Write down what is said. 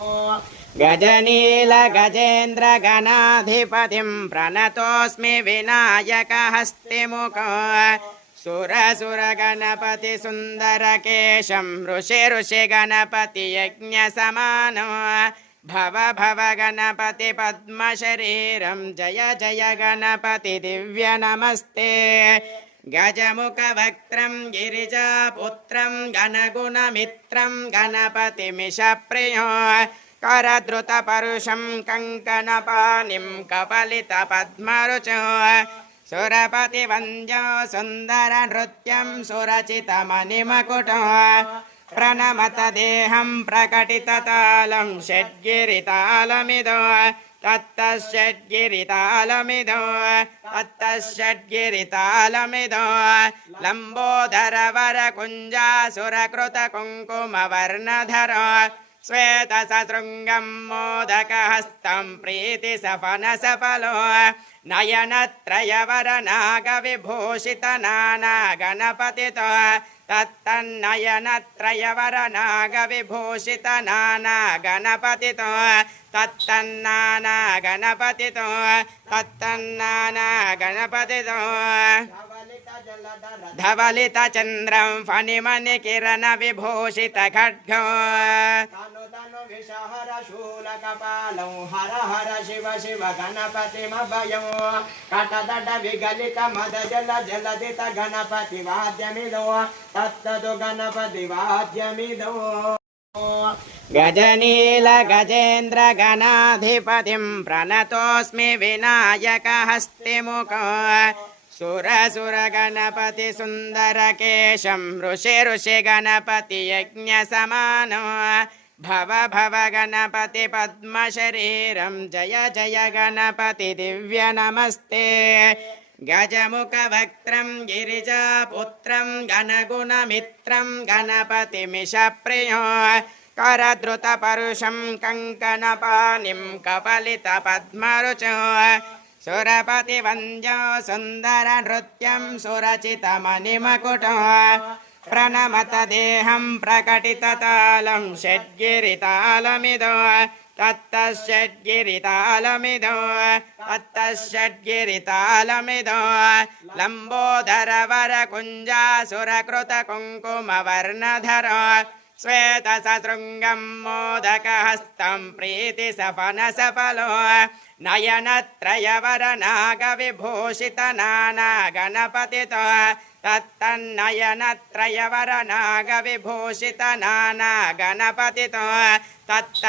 गजनील गजेन्द्र गणाधिपतिं प्रणतोऽस्मि विनायकहस्तिमुख सुरसुर गणपति सुन्दरकेशं ऋषि गणपति यज्ञसमानो भव भव गणपति पद्मशरीरं जय जय गणपति दिव्य नमस्ते गजमुखवक्त्रं गिरिजापुत्रं गणगुणमित्रं गणपतिमिषप्रियो करद्रुतपरुषं कङ्कणपाणिं कपलितपद्मरुचो सुरपतिवन्द्यो सुन्दरनृत्यं सुरचितमणिमकुटो प्रणमत देहं प्रकटिततालं षड्गिरितालमिदो तत्तषड्गिरितालमिदो लम्बोदरवरकुञ्जासुरकृतकुङ्कुमवर्णधरो श्वेतसशृङ्गं मोदकहस्तं प्रीतिसफनसफलो नयनत्रयवरनागविभूषितनानागणपतितो तत्तन्नयनत्रयवरनागविभूषितनानागणपतितो तत्तन्नानागणपतितो तत्तन्नानागणपतितो धवलितचन्द्रं फणिमणिकिरणविभूषितखड्गो शूलकपालौ हर हर शिव शिव गणपतिमभयो कटदट विगलित मद जल जलदित गणपति वाद्यमिदो तत्तदु गणपति वाद्यमिदो गजनील गजेन्द्र गणाधिपतिं प्रणतोऽस्मि विनायकहस्तिमुख सुरसुर गणपति सुन्दरकेशं ऋषि गणपति यज्ञसमानो भव भव गणपति पद्मशरीरं जय जय गणपति दिव्य नमस्ते गजमुखवक्त्रं गिरिजापुत्रं गणगुणमित्रं गणपतिमिषप्रियो करद्रुतपरुषं कङ्कणपाणिं कपलितपद्मरुचो सुरपतिवन्द्यो सुन्दरनृत्यं सुरचितमणिमकुटो प्रणमत देहं प्रकटिततालं षड्गिरितालमिदो तत्तषड्गिरितालमिदो तत्तषड्गिरितालमिदो लम्बोदरवरकुञ्जासुरकृतकुङ्कुमवर्णधरो श्वेतसशृङ्गं मोदकहस्तं प्रीतिसफनसफलो नयनत्रयवरनागविभूषितनानागणपतितो तत्तन्नयनत्रयवरनागविभूषितनानागणपतितो तत्त